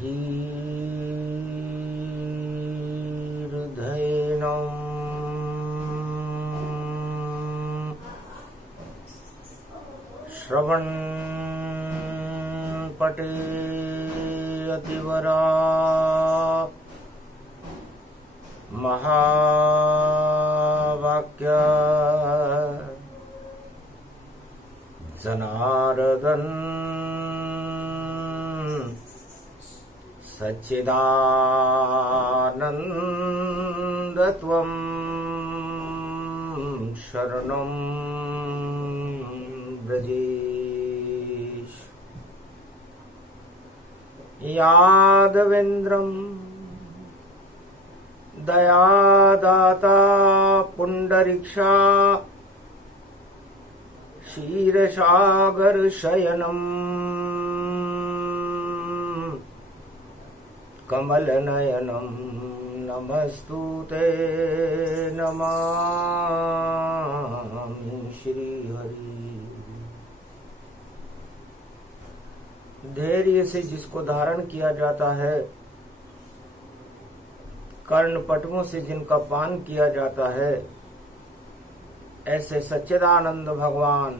धीर्धैनं श्रवणपटे अतिवरा महावाक्य जनार्दन सच्चिदानन्दत्वं शरणं व्रजेश। यादवेन्द्रं दयादाता पुण्डरीक्षा क्षीरसागरशयनम् कमलनयनं नमस्तुते नमामि श्रीहरि। धैर्य से जिसको धारण किया जाता है, कर्णपटुओं से जिनका पान किया जाता है, ऐसे सच्चिदानंद भगवान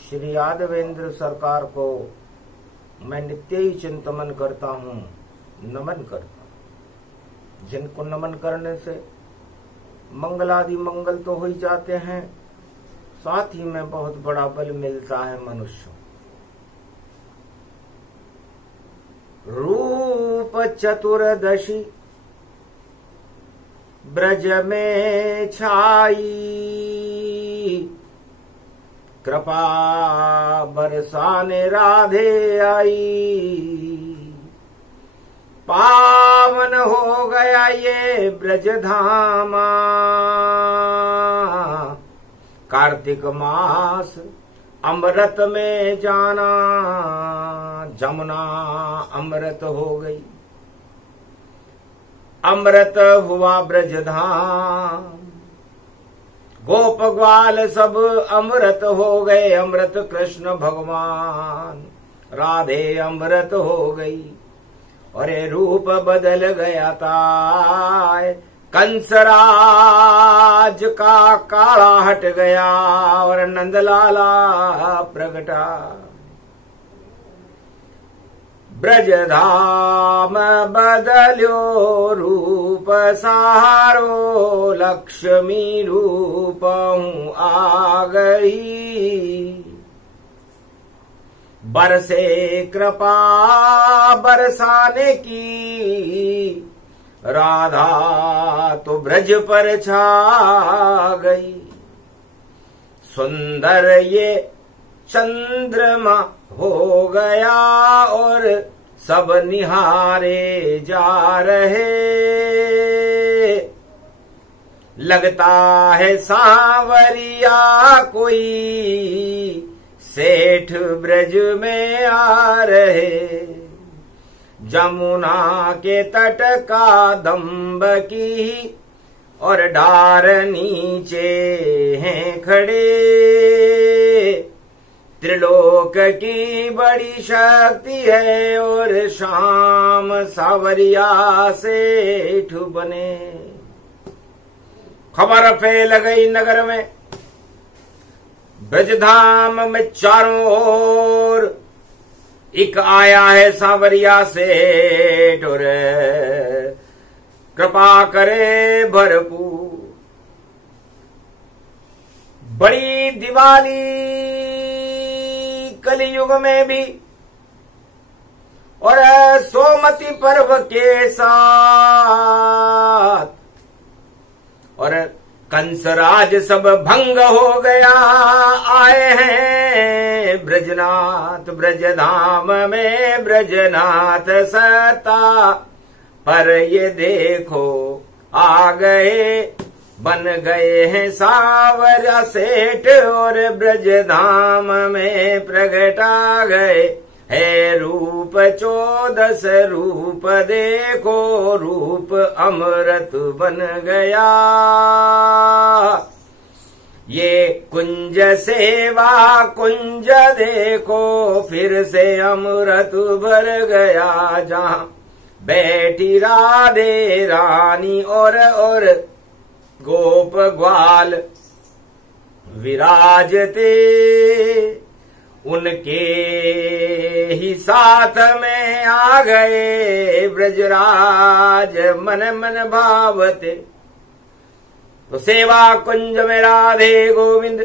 श्री यादवेंद्र सरकार को मैं नित्य ही चिंतन करता हूँ, नमन करता हूँ। जिनको नमन करने से मंगलादि मंगल तो हो ही जाते हैं, साथ ही में बहुत बड़ा बल मिलता है मनुष्य। रूप चतुर्दशी ब्रज में छाई, कृपा बरसाने राधे आई। पावन हो गया ये ब्रज धामा, कार्तिक मास अमृत में जाना। जमुना अमृत हो गई, अमृत हुआ ब्रजधाम। गोप ग्वाल सब अमृत हो गए, अमृत कृष्ण भगवान। राधे अमृत हो गई और ये रूप बदल गया था। कंसराज का काला हट गया और नंदलाला प्रगटा। ब्रजधाम बदल्यो रूप सहारो, लक्ष्मी रूप हूँ आ गई। बरसे कृपा बरसाने की, राधा तो ब्रज पर छा गई। सुंदर ये चंद्रमा हो गया और सब निहारे जा रहे। लगता है सांवरिया कोई, सेठ ब्रज में आ रहे। जमुना के तट का दम्ब की और डार नीचे हैं खड़े। त्रिलोक की बड़ी शक्ति है और शाम सावरिया सेठ बने। खबर फैल गई नगर में, ब्रजधाम में चारों ओर। एक आया है सावरिया सेठ और कृपा करे भरपूर। बड़ी दिवाली कलयुग में भी और सोमती पर्व के साथ। और कंसराज सब भंग हो गया। आए हैं ब्रजनाथ ब्रजधाम में, ब्रजनाथ सता पर ये देखो आ गए। बन गए हैं सावरिया सेठ और ब्रजधाम में प्रगटा गए। है रूप 14 रूप देखो, रूप अमृत बन गया। ये कुंज सेवा कुंज देखो, फिर से अमृत भर गया जहां बैठी राधे रानी और गोप ग्वाल विराजते, उनके ही साथ में आ गए ब्रजराज मन मन भावते। तो सेवा कुंज में राधे गोविंद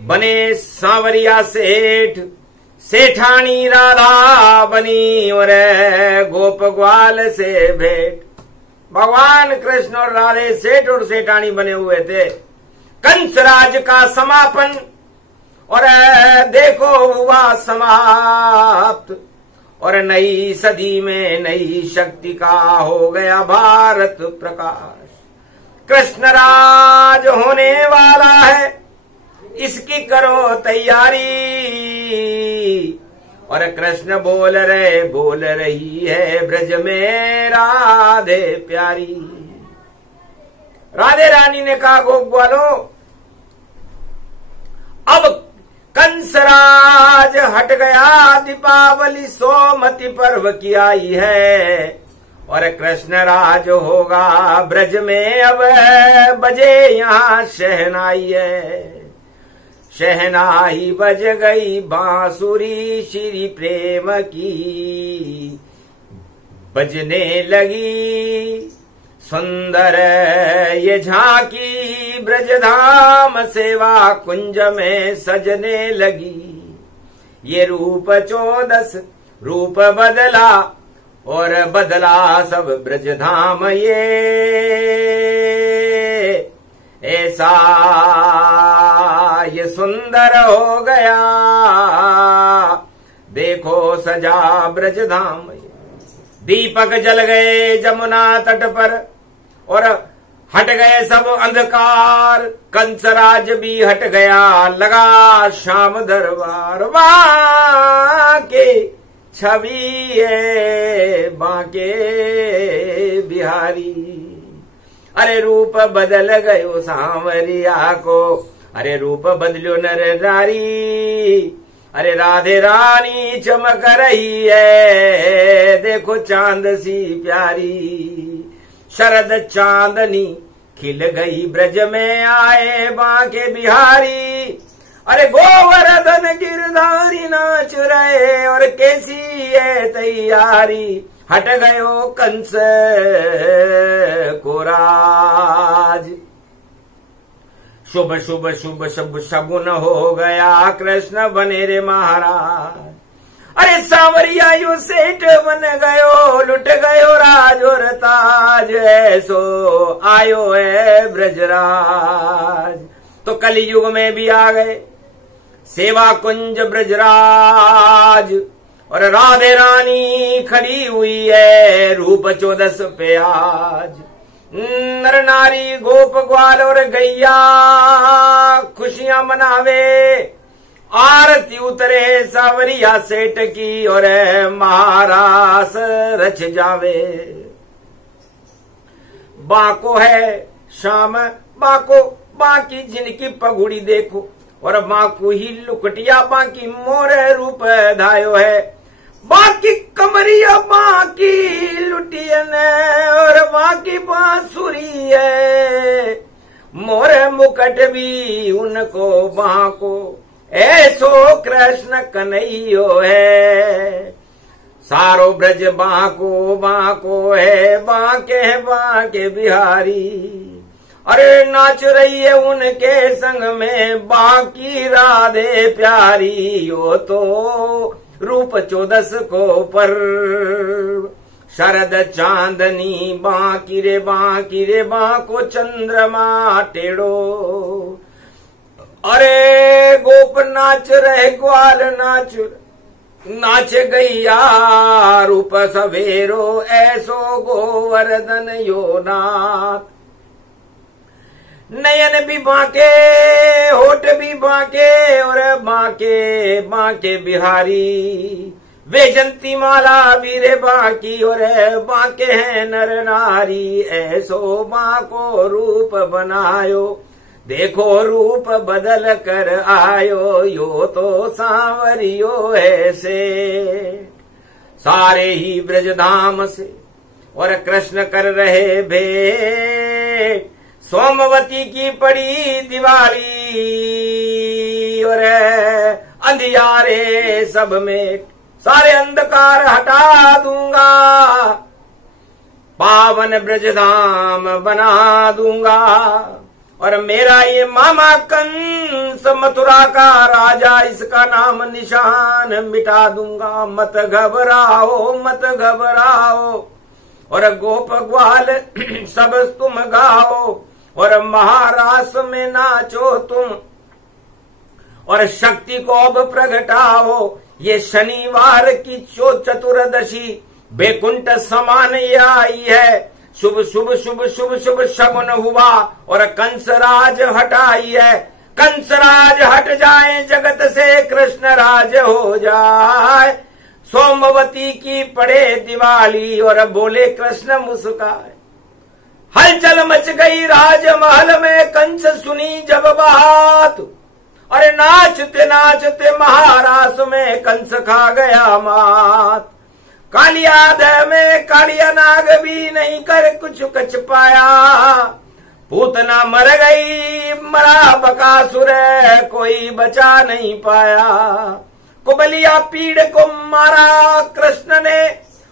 बने सांवरिया सेठ, सेठानी राधा बनी और गोप ग्वाल से भेंट। भगवान कृष्ण और राधे सेठ और सेठानी बने हुए थे। कंसराज का समापन और देखो हुआ समाप्त, और नई सदी में नई शक्ति का हो गया भारत प्रकाश। कृष्ण राज होने वाला है, इसकी करो तैयारी, और कृष्ण बोल रही है ब्रज में राधे प्यारी। राधे रानी ने कहा गोप ग्वालों, अब कंसराज हट गया, दीपावली सोमति पर्व की आई है, और कृष्ण राज होगा ब्रज में। अब बजे यहाँ शहनाई है, शहनाई बज गई बांसुरी श्री प्रेम की, बजने लगी सुंदर ये झांकी, ब्रजधाम सेवा कुंज में सजने लगी। ये रूप 14 रूप बदला, और बदला सब ब्रजधाम ये, ऐसा ये सुंदर हो गया, देखो सजा ब्रजधाम। दीपक जल गए जमुना तट पर, और हट गए सब अंधकार, कंसराज भी हट गया, लगा श्याम दरबार। बांके छवि है बांके बिहारी, अरे रूप बदल गयो सांवरिया को, अरे रूप बदलो नर नारी, अरे राधे रानी चमक रही है, देखो चांद सी प्यारी। शरद चांदनी खिल गई ब्रज में आए बांके बिहारी, अरे गोवर्धन गिरधारी नाच रहे, और कैसी है तैयारी, हट गयो कंस को राज। शुभ शुभ शुभ शुभ शगुन हो गया, कृष्ण बने रे महाराज। अरे सांवरिया यो सेठ बन गयो, लुट गयो राज और ताज, ऐसो आयो है ब्रजराज। तो कलयुग में भी आ गए सेवा कुंज ब्रजराज, और राधे रानी खड़ी हुई है रूप 14 पे आज। नर नारी गोप ग्वाल और गैया खुशियां मनावे, आरती उतरे सांवरिया सेठ की, और महारास रच जावे। बाको है शाम बाको, बाकी जिनकी पगुड़ी देखो, और बाकू ही लुकटिया बाकी मोर रूप धायो है। बाकी कमरिया बाकी लुटियन, और बाकी बांसुरी है, मोर मुकट भी उनको बाको, ऐसो कृष्ण कन्हैयो है। सारो ब्रज बाको बाको है, बाके बिहारी। अरे नाच रही है उनके संग में बाकी राधे प्यारी, यो तो रूप 14 को पर। शरद चांदनी बाकी रे बाको चंद्रमा टेढ़ो। अरे गोप नाच रहे ग्वाल नाच गैया रूप सवेरो, ऐसो गोवर्धन यो नाथ। नयन भी बांके होठ भी बांके, और बांके बिहारी। वैजंती माला वीरे बांकी, और बांके हैं नर नारी, ऐसो बांको रूप बनायो, देखो रूप बदल कर आयो, यो तो सांवरियो है से। सारे ही ब्रजधाम से और कृष्ण कर रहे भेंट, सोमवती की पड़ी दिवाली और अंधियारे सब में, सारे अंधकार हटा दूंगा, पावन ब्रजधाम बना दूंगा। और मेरा ये मामा कंस मथुरा का राजा, इसका नाम निशान मिटा दूंगा। मत घबराओ मत घबराओ, और गोप ग्वाल सब तुम गाओ, और महारास में नाचो तुम, और शक्ति को अब प्रगटाओ। ये शनिवार की चतुर्दशी बैकुंठ समान ये आई है। शुभ शुभ शुभ शुभ शुभ शगुन हुआ, और कंसराज हटाई है। कंसराज हट जाए जगत से, कृष्ण राज हो जाए। सोमवती की पड़े दिवाली, और बोले कृष्ण मुस्काए। हलचल मच गई राजमहल में, कंस सुनी जब बात, अरे नाचते नाचते महारास में कंस खा गया मात। कालिया में कालिया नाग भी नहीं कर कुछ कच पाया, पूतना मर गई मरा बकासुर, कोई बचा नहीं पाया। कुबलिया पीड़ को मारा कृष्ण ने,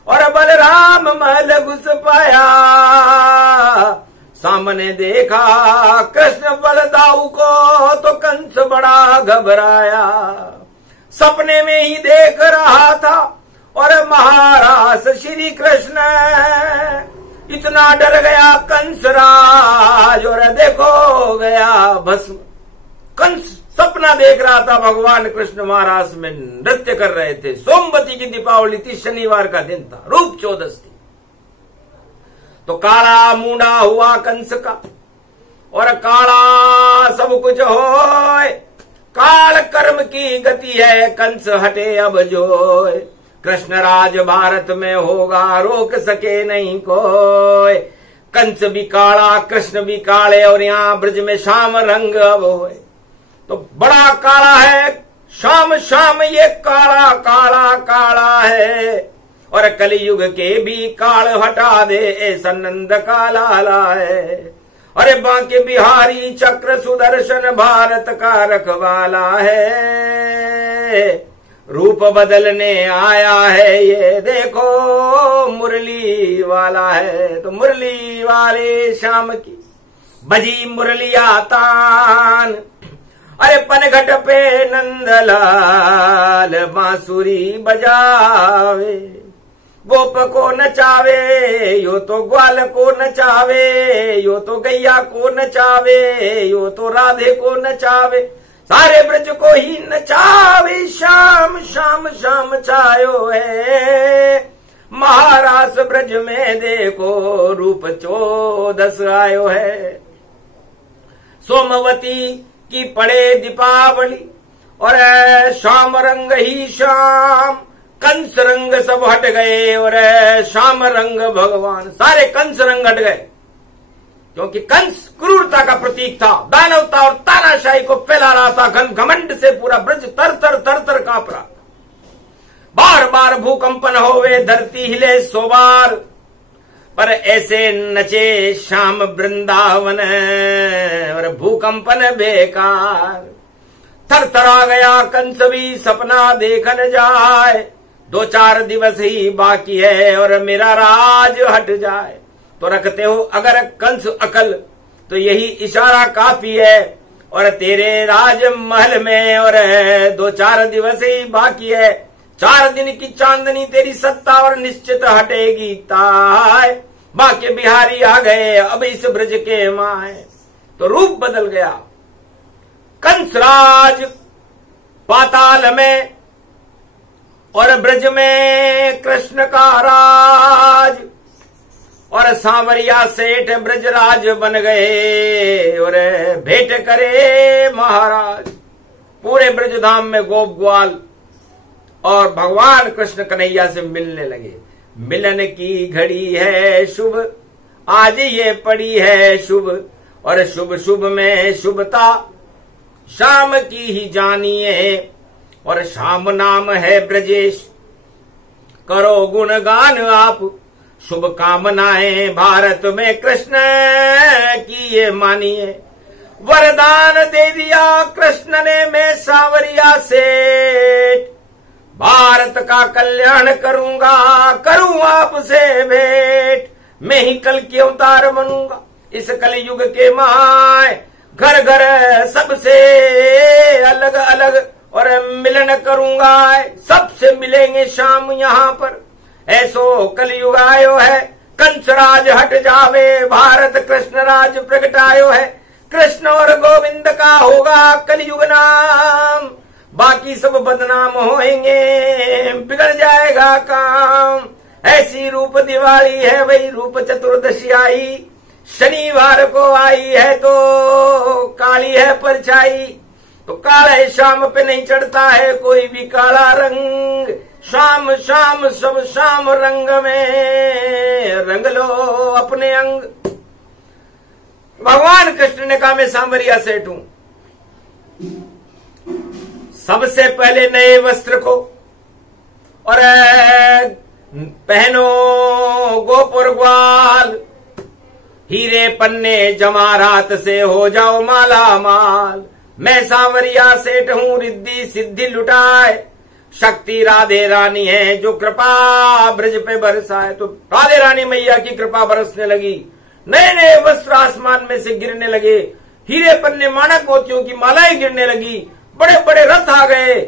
और बलराम महल घुस पाया। सामने देखा कृष्ण बलदाऊ को, तो कंस बड़ा घबराया। सपने में ही देख रहा था, और महाराज श्री कृष्ण, इतना डर गया कंसराज, और देखो गया भस्म। कंस सपना देख रहा था, भगवान कृष्ण महाराज में नृत्य कर रहे थे। सोमवती की दीपावली थी, शनिवार का दिन था, रूप चौदस थी। तो काला मुंडा हुआ कंस का, और काला सब कुछ होए। काल कर्म की गति है, कंस हटे अब जोए। कृष्ण राज भारत में होगा, रोक सके नहीं कोई। कंस भी काला कृष्ण भी काले, और यहाँ ब्रज में श्याम रंग अब होए। तो बड़ा काला है श्याम श्याम, ये काला काला काला है। और कलयुग के भी काल हटा दे, ऐसा नंद का लाला है। अरे बांके बिहारी चक्र सुदर्शन, भारत का रखवाला है। रूप बदलने आया है, ये देखो मुरली वाला है। तो मुरली वाले श्याम की बजी मुरलिया तान, अरे पनघट पे नंदलाल बांसुरी बजावे। गोप को नचावे, यो तो ग्वाल को नचावे, यो तो गैया को नचावे, यो तो राधे को नचावे। सारे ब्रज को ही नचावे, श्याम श्याम श्याम छायो है। महारास ब्रज में देखो रूप चौदस आयो है। सोमवती की पड़े दीपावली, और श्याम रंग ही श्याम। कंस रंग सब हट गए, और श्याम रंग भगवान। सारे कंस रंग हट गए, क्योंकि कंस क्रूरता का प्रतीक था, दानवता और तानाशाही को फैला रहा था। घमंड से पूरा ब्रज तर तर तर तर कांप रहा था। बार बार भूकंपन होवे, धरती हिले 100 बार, पर ऐसे नचे श्याम वृंदावन, और भूकंपन बेकार। थर थर आ गया कंस भी, सपना देखन जाए। 2-4 दिवस ही बाकी है, और मेरा राज हट जाए। तो रखते हो अगर कंस अकल, तो यही इशारा काफी है। और तेरे राज महल में और 2-4 दिवस ही बाकी है। 4 दिन की चांदनी तेरी सत्ता और निश्चित हटेगी ताय। बाके बिहारी आ गए अब इस ब्रज के माए। तो रूप बदल गया कंसराज पाताल में, और ब्रज में कृष्ण का राज। और सांवरिया सेठ ब्रजराज बन गए, और भेंट करे महाराज। पूरे ब्रजधाम में गोप ग्वाल और भगवान कृष्ण कन्हैया से मिलने लगे। मिलन की घड़ी है शुभ, आज ये पड़ी है शुभ, और शुभ शुभ में शुभता श्याम की ही जानिए। और श्याम नाम है ब्रजेश, करो गुणगान आप, शुभ कामनाएं भारत में कृष्ण की ये मानिए। वरदान दे दिया कृष्ण ने मैं सांवरिया सेठ, भारत का कल्याण करूंगा, करूं आपसे भेंट। मैं ही कल के अवतार बनूंगा, इस कलयुग के माय, घर घर सबसे अलग अलग और मिलन करूंगा, सबसे मिलेंगे शाम यहाँ पर। ऐसो कलयुग आयो है, कंस राज हट जावे, भारत कृष्ण राज प्रगटायो है। कृष्ण और गोविंद का होगा कलयुग नाम, बाकी सब बदनाम होएंगे, बिगड़ जाएगा काम। ऐसी रूप दिवाली है, वही रूप चतुर्दशी आई, शनिवार को आई है तो काली है परछाई। तो काले शाम पे नहीं चढ़ता है कोई भी काला रंग, शाम शाम सब शाम रंग में रंग लो अपने अंग। भगवान कृष्ण ने कहा मैं सांवरिया सेठ हूं, सबसे पहले नए वस्त्र को और पहनो गोपुर ग्वाल, हीरे पन्ने जमारात से हो जाओ माला माल। मैं सांवरिया सेठ हूं, रिद्धि सिद्धि लुटाए, शक्ति राधे रानी है जो कृपा ब्रज पे बरसाए। तो राधे रानी मैया की कृपा बरसने लगी, नए नए वस्त्र आसमान में से गिरने लगे, हीरे पन्ने माणक मोतियों की मालाएं गिरने लगी, बड़े बड़े रथ आ गए,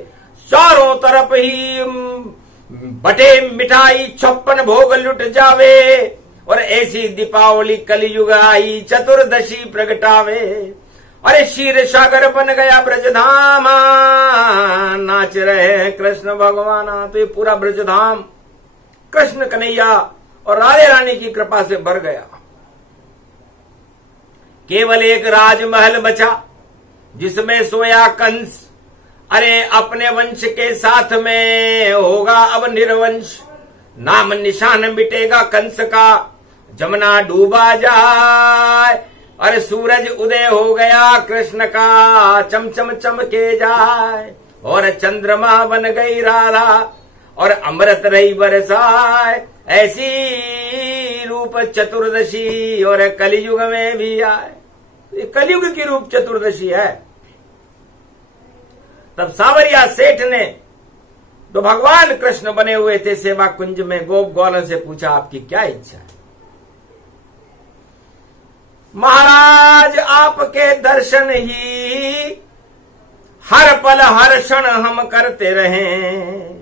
चारों तरफ ही बटे मिठाई 56 भोग लुट जावे। और ऐसी दीपावली कलयुग आई, चतुर्दशी प्रगटावे। अरे क्षीर सागर बन गया ब्रजधाम, नाच रहे हैं कृष्ण भगवान। तो ये पूरा ब्रजधाम कृष्ण कन्हैया और राधे रानी की कृपा से भर गया। केवल एक राजमहल बचा जिसमें सोया कंस, अरे अपने वंश के साथ में होगा अब निर्वंश। नाम निशान मिटेगा कंस का, जमुना डूबा जाए, अरे सूरज उदय हो गया कृष्ण का, चमचम चमके जाए। और चंद्रमा बन गई राधा और अमृत रही बरसाए। ऐसी रूप चतुर्दशी और कलयुग में भी आए। ये कलयुग की रूप चतुर्दशी है। तब सांवरिया सेठ ने तो भगवान कृष्ण बने हुए थे सेवा कुंज में, गोप ग्वालों से पूछा आपकी क्या इच्छा है। महाराज आपके दर्शन ही हर पल हर क्षण हम करते रहें,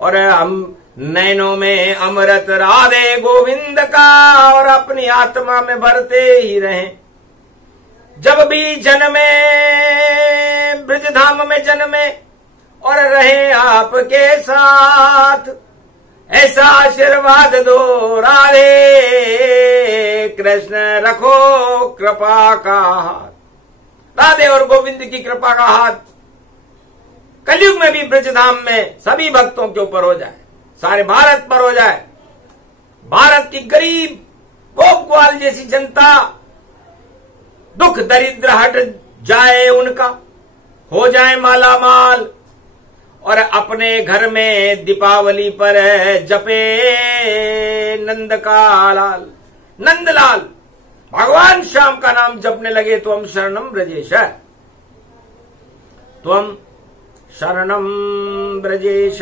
और हम नैनों में अमृत राधे गोविंद का और अपनी आत्मा में भरते ही रहें। जब भी जन्मे ब्रजधाम में जन्मे और रहे आपके साथ, ऐसा आशीर्वाद दो राधे कृष्ण, रखो कृपा का हाथ। राधे और गोविंद की कृपा का हाथ कलयुग में भी ब्रजधाम में सभी भक्तों के ऊपर हो जाए, सारे भारत पर हो जाए। भारत की गरीब गोप ग्वाल जैसी जनता, दुख दरिद्र हट जाए उनका, हो जाए माला माल, और अपने घर में दीपावली पर जपे नंद का लाल, नंदलाल। भगवान श्याम का नाम जपने लगे तो हम शरणम ब्रजेश, त्वम शरणम ब्रजेश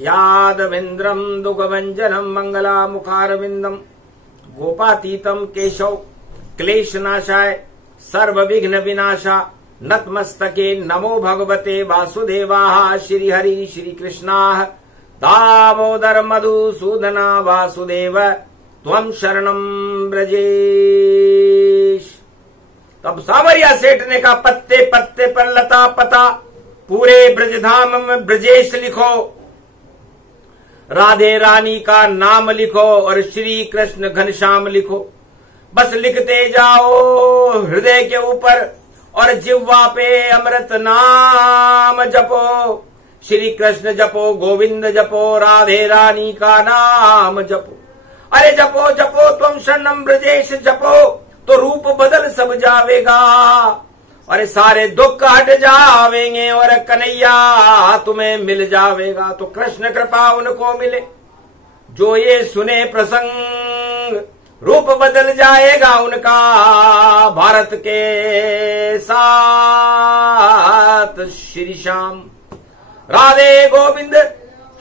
यादवेन्द्रम दुगभंजनम मंगला मुखारविंदम गोपातीतम केशव क्लेशनाशाय सर्वविघ्न विनाशा नतमस्तके नमो भगवते वासुदेवाः श्री हरि श्री कृष्णाः दामोदर मधुसूदना वासुदेव त्वं शरणं ब्रजेश। तब सांवरिया सेठ ने कहा पत्ते पत्ते पर लता पता, पूरे ब्रजधाम में ब्रजेश लिखो, राधे रानी का नाम लिखो और श्री कृष्ण घनश्याम लिखो। बस लिखते जाओ हृदय के ऊपर और जिह्वा पे अमृत नाम जपो, श्री कृष्ण जपो, गोविंद जपो, राधे रानी का नाम जपो। अरे जपो जपो त्वं शरणं ब्रजेश जपो, तो रूप बदल सब जावेगा, और सारे दुख हट जावेंगे और कन्हैया तुम्हें मिल जावेगा। तो कृष्ण कृपा उनको मिले जो ये सुने प्रसंग, रूप बदल जाएगा उनका भारत के साथ। श्री श्याम राधे गोविंद,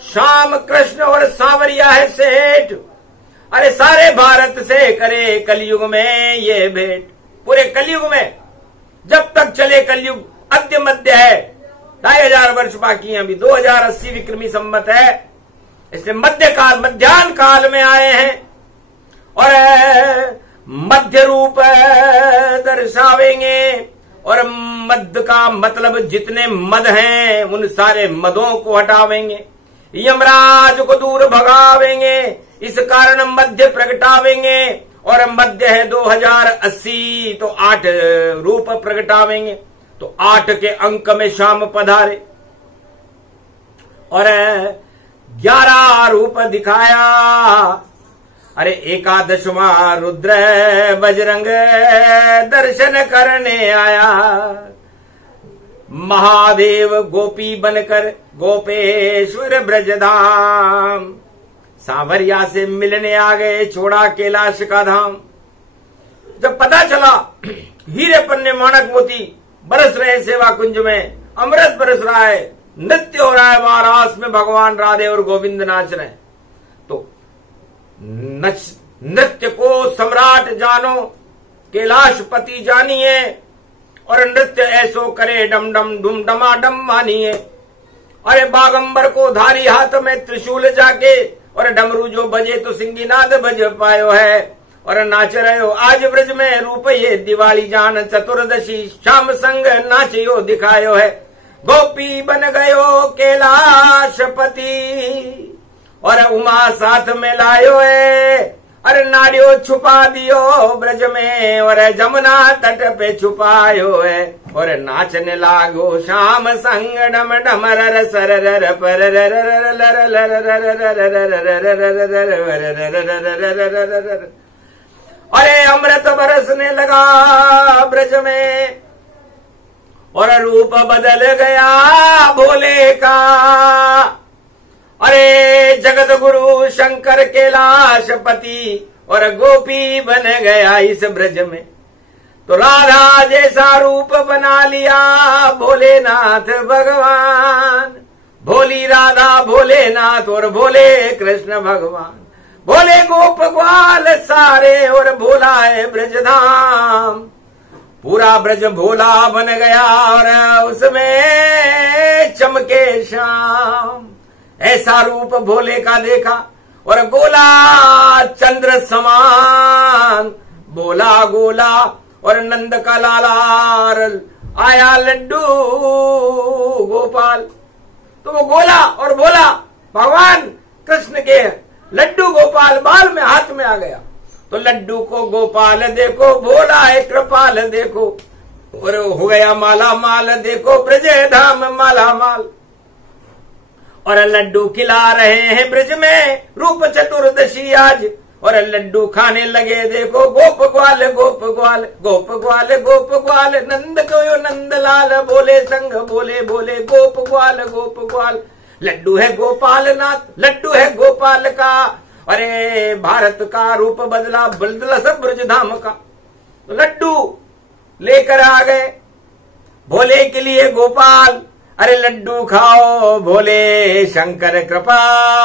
श्याम कृष्ण और सांवरिया है सेठ, अरे सारे भारत से करे कलयुग में ये भेंट। पूरे कलयुग में जब तक चले कलयुग, अद्य मध्य है, 2500 वर्ष बाकी हैं, अभी 2080 विक्रमी संवत है, इसलिए मध्य काल मध्याह्न काल में आए हैं और मध्य रूप दर्शावेंगे। और मद का मतलब जितने मद हैं उन सारे मदों को हटावेंगे, यमराज को दूर भगावेंगे, इस कारण मध्य प्रगटावेंगे। और मध्य है 2080, तो 8 रूप प्रगटावेंगे। तो 8 के अंक में शाम पधारे और 11 रूप दिखाया। अरे 11वां रुद्र बजरंग दर्शन करने आया, महादेव गोपी बनकर गोपेश्वर ब्रजधाम, सांवरिया से मिलने आ गए, छोड़ा कैलाश का धाम। जब पता चला हीरे पन्ने माणक मोती बरस रहे सेवा कुंज में, अमृत बरस रहा है, नृत्य हो रहा है, महारास में भगवान राधे और गोविंद नाच रहे हैं, तो नृत्य को सम्राट जानो, कैलाशपति जानिए, और नृत्य ऐसो करे डम डम डुम डमाडम मानिए। अरे बागंबर को धारी हाथ में त्रिशूल जाके, और डमरू जो बजे तो सिंगीनाद बज पायो है, और नाच रहे हो आज ब्रज में रूप ये दिवाली जान, चतुर्दशी श्याम संग नाचियो दिखायो है, गोपी बन गयो कैलाशपति, और उमा साथ में लायो है, अरे नारियो छुपा दियो ब्रज में, और जमुना तट पे छुपायो है, और नाचने लागो श्याम संग डम डम रर सर रर पर अरे अमृत बरसने लगा ब्रज में, और रूप बदल गया भोले का। अरे जगत गुरु शंकर कैलाशपति, और गोपी बन गया इस ब्रज में। तो राधा जैसा रूप बना लिया भोलेनाथ भगवान, भोली राधा भोलेनाथ और भोले कृष्ण भगवान, भोले गोप ग्वाल सारे और भोला है ब्रजधाम। पूरा ब्रज भोला बन गया और उसमें चमके श्याम, ऐसा रूप भोले का देखा, और गोला चंद्र समान बोला गोला, और नंद का लालार आया लड्डू गोपाल। तो वो गोला और बोला भगवान कृष्ण के लड्डू गोपाल बाल में हाथ में आ गया। तो लड्डू को गोपाल देखो, भोला है कृपाल देखो, और हो गया माला माल देखो ब्रज धाम माला माल। और लड्डू खिला रहे हैं ब्रज में रूप चतुर्दशी आज, और लड्डू खाने लगे देखो गोप ग्वाल गोप ग्वाल गोप ग्वाल गोप ग्वाल, नंद को नंद लाल बोले संग बोले बोले गोप ग्वाल। लड्डू है गोपाल नाथ, लड्डू है गोपाल का, अरे भारत का रूप बदला बदला सब ब्रज धाम का। तो लड्डू लेकर आ गए भोले के लिए गोपाल, अरे लड्डू खाओ भोले शंकर कृपा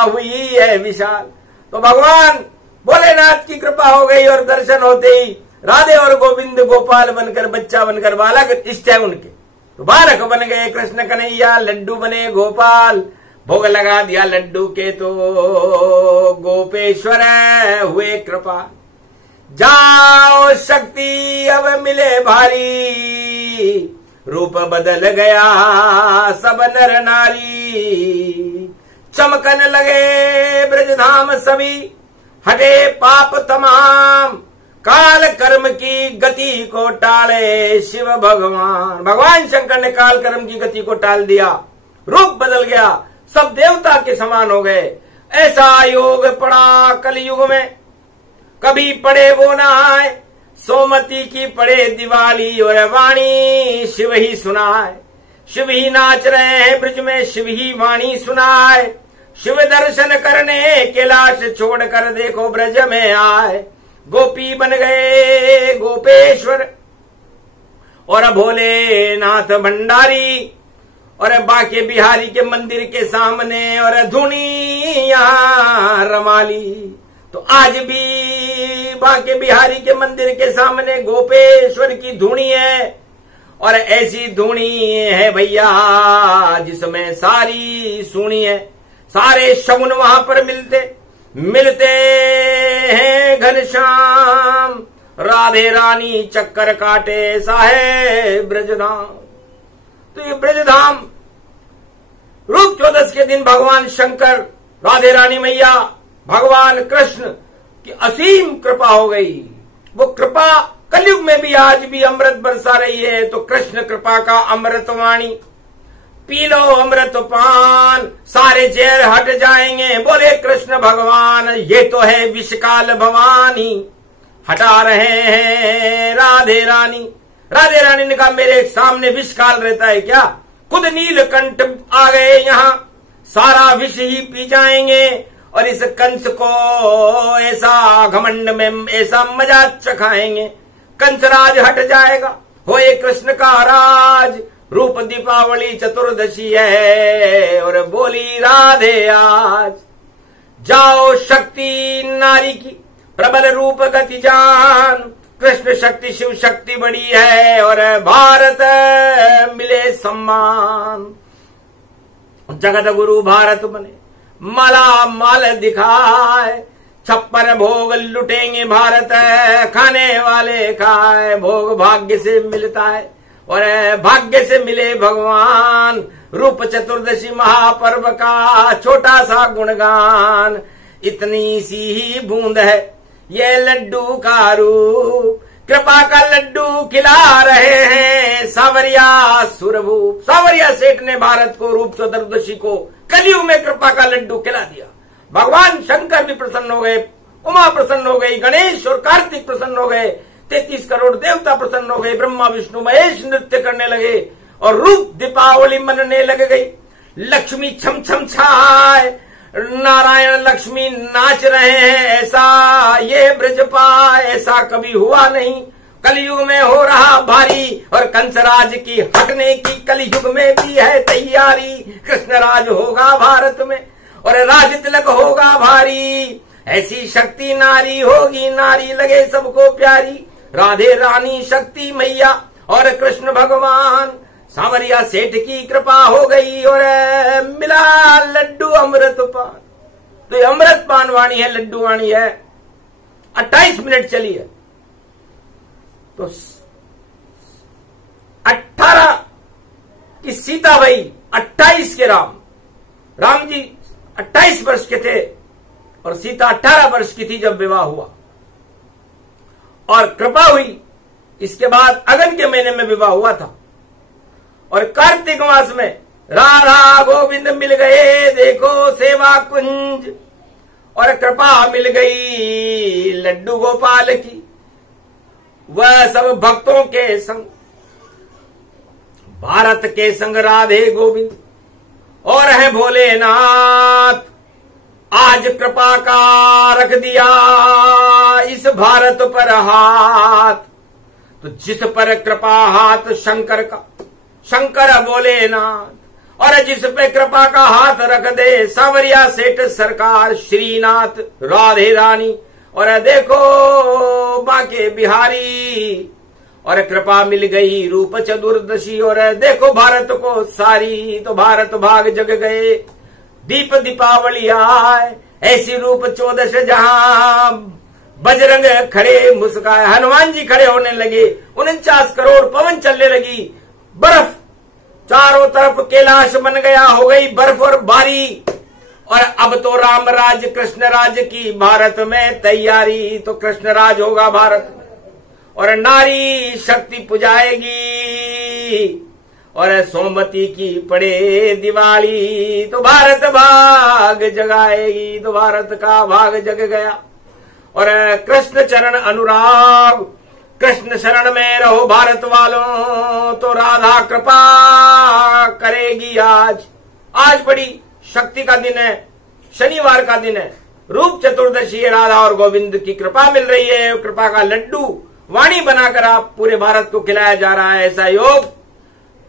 हुई है विशाल। तो भगवान भोलेनाथ की कृपा हो गई, और दर्शन होते ही राधे और गोविंद गोपाल बनकर बच्चा बनकर बालक इष्ट है उनके, तो बालक बन गए कृष्ण कन्हैया, लड्डू बने गोपाल। भोग लगा दिया लड्डू के तो गोपेश्वर हुए कृपा। जाओ शक्ति अब मिले भारी, रूप बदल गया सब नर नारी। चमकन लगे ब्रजधाम सभी, हटे पाप तमाम, काल कर्म की गति को टाले शिव भगवान। भगवान शंकर ने काल कर्म की गति को टाल दिया, रूप बदल गया, सब देवता के समान हो गए। ऐसा योग पड़ा कलयुग में, कभी पड़े वो ना आए, सोमती की पड़े दिवाली और वाणी शिव ही सुनाए। शिव ही नाच रहे हैं ब्रज में, शिव ही वाणी सुनाए। शिव दर्शन करने कैलाश छोड़कर देखो ब्रज में आए। गोपी बन गए गोपेश्वर और भोलेनाथ भंडारी और बांके बिहारी के मंदिर के सामने और धुनिया रमाली। तो आज भी बांके बिहारी के मंदिर के सामने गोपेश्वर की धुनी है और ऐसी धुनी है भैया जिसमें सारी सुनी है। सारे शगुन वहां पर मिलते हैं घनश्याम। राधे रानी चक्कर काटे ऐसा है ब्रजधाम। तो ये ब्रजधाम रूप 14 के दिन भगवान शंकर, राधे रानी मैया, भगवान कृष्ण की असीम कृपा हो गई। वो कृपा कलयुग में भी आज भी अमृत बरसा रही है। तो कृष्ण कृपा का अमृत वाणी, पी लो अमृत पान, सारे जहर हट जाएंगे। बोले कृष्ण भगवान, ये तो है विषकाल भवानी, हटा रहे हैं राधे रानी। राधे रानी ने कहा मेरे सामने विषकाल रहता है क्या? खुद नीलकंठ आ गए यहाँ, सारा विष ही पी जाएंगे और इस कंस को ऐसा घमंड में ऐसा मजा चखाएंगे, कंसराज हट जाएगा। होए कृष्ण का राज, रूप दीपावली चतुर्दशी है और बोली राधे आज। जाओ शक्ति नारी की प्रबल रूप गति जान, कृष्ण शक्ति शिव शक्ति बड़ी है और भारत मिले सम्मान। जगत गुरु भारत बने, माला माल दिखाए, 56 भोग लुटेंगे भारत, खाने वाले खाए। भोग भाग्य से मिलता है और भाग्य से मिले भगवान। रूप चतुर्दशी महापर्व का छोटा सा गुणगान, इतनी सी ही बूंद है ये लड्डू का रूप, कृपा का लड्डू खिला रहे हैं सावरिया सुरभूप। सावरिया सेठ ने भारत को रूप चतुर्दशी को कलयुग में कृपा का लड्डू खिला दिया। भगवान शंकर भी प्रसन्न हो गए, उमा प्रसन्न हो गई, गणेश और कार्तिक प्रसन्न हो गए, 33 करोड़ देवता प्रसन्न हो गए, ब्रह्मा विष्णु महेश नृत्य करने लगे और रूप दीपावली मनने लग गई। लक्ष्मी छम छम छाए, नारायण लक्ष्मी नाच रहे हैं, ऐसा ये ब्रजपा ऐसा कभी हुआ नहीं। कलयुग में हो रहा भारी और कंसराज की हटने की कलयुग में भी है तैयारी। कृष्णराज होगा भारत में और राज तिलक होगा भारी, ऐसी शक्ति नारी होगी, नारी लगे सबको प्यारी। राधे रानी शक्ति मैया और कृष्ण भगवान, सांवरिया सेठ की कृपा हो गई और मिला लड्डू अमृत पान। तो ये अमृत पान वाणी है, लड्डू वाणी है। 28 मिनट चली है। तो 18 की सीता भाई, 28 के राम जी 28 वर्ष के थे और सीता 18 वर्ष की थी जब विवाह हुआ और कृपा हुई। इसके बाद अगन के महीने में विवाह हुआ था और कार्तिक मास में राधा गोविंद मिल गए, देखो सेवा कुंज, और कृपा मिल गई लड्डू गोपाल की। वह सब भक्तों के संग, भारत के संग राधे गोविंद और है भोलेनाथ। आज कृपा का रख दिया इस भारत पर हाथ। तो जिस पर कृपा हाथ शंकर का, शंकर भोलेनाथ, और जिस पे कृपा का हाथ रख दे सांवरिया सेठ सरकार, श्रीनाथ राधे रानी और देखो बांके बिहारी। और कृपा मिल गई रूप चतुर्दशी और देखो भारत को सारी। तो भारत भाग जग गए, दीप दीपावली आए, ऐसी रूप 14 जहां बजरंग खड़े मुस्काए, हनुमान जी खड़े होने लगे, 49 करोड़ पवन चलने लगी, बर्फ चारों तरफ कैलाश बन गया, हो गई बर्फ और बारी। और अब तो राम राज कृष्ण राज की भारत में तैयारी। तो कृष्ण राज होगा भारत में और नारी शक्ति पुजाएगी और सोमवती की पड़े दिवाली। तो भारत भाग जगाएगी। तो भारत का भाग जग गया और कृष्ण चरण अनुराग कृष्ण शरण में रहो भारत वालों, तो राधा कृपा करेगी। आज बड़ी शक्ति का दिन है, शनिवार का दिन है, रूप चतुर्दशी है। राधा और गोविंद की कृपा मिल रही है। कृपा का लड्डू वाणी बनाकर आप पूरे भारत को खिलाया जा रहा है। ऐसा योग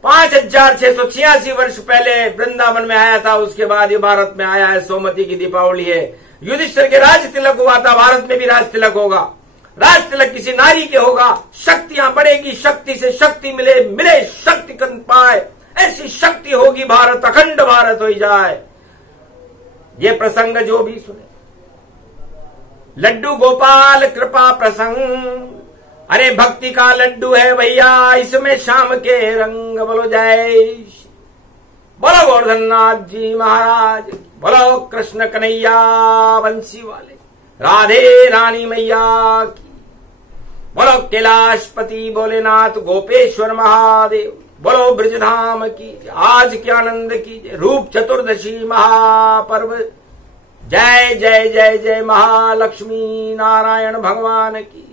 5686 वर्ष पहले वृंदावन में आया था, उसके बाद ये भारत में आया है। सोमवती की दीपावली है। युधिष्ठिर के राज तिलक हुआ था, भारत में भी राज तिलक होगा। राज तिलक किसी नारी के होगा। शक्तियां बढ़ेगी, शक्ति से शक्ति मिले शक्ति कन पाए, ऐसी शक्ति होगी। भारत अखंड भारत हो जाए। ये प्रसंग जो भी सुने, लड्डू गोपाल कृपा प्रसंग, अरे भक्ति का लड्डू है भैया, इसमें शाम के रंग। बोलो जय, बोलो गोवर्धननाथ जी महाराज, बोलो कृष्ण कन्हैया बंसी वाले, राधे रानी मैया की, बोलो कैलाशपति भोलेनाथ गोपेश्वर महादेव, बोलो ब्रजधाम की। आज के आनंद कीजिए रूप चतुर्दशी महापर्व। जय जय जय जय महालक्ष्मी नारायण भगवान की।